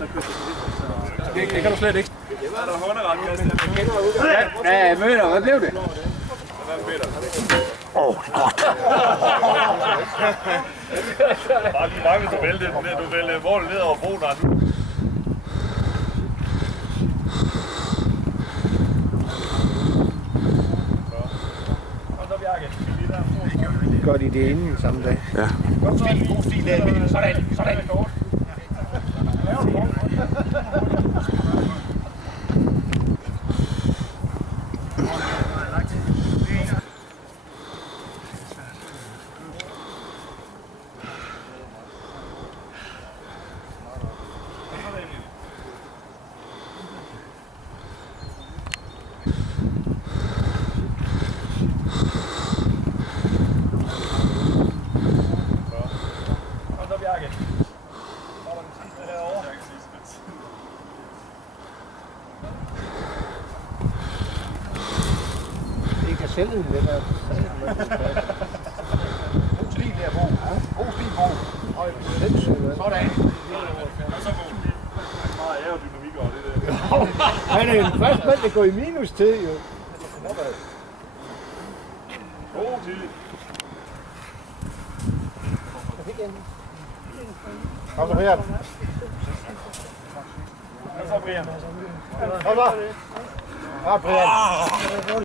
Det kan du slet ikke. Det var der hånderet, Christian. Ja, Møller, hvad blev det? Det er godt. Bare lige mange, hvis du vælger den ned. Du vælger målet ned over broen. Gør de det inden samme dag? Ja. God stil der, Emil. Sådan. Det kan sælge den lidt af. God stil der, Bo. God stil, Bo. Sådan. Og så Bo. Meget aerodynamik over det der. Han er en første mand, der går i minus til, jo. God tid. Kom så her. Kom så, Brian. Kom så. Ja, Brian.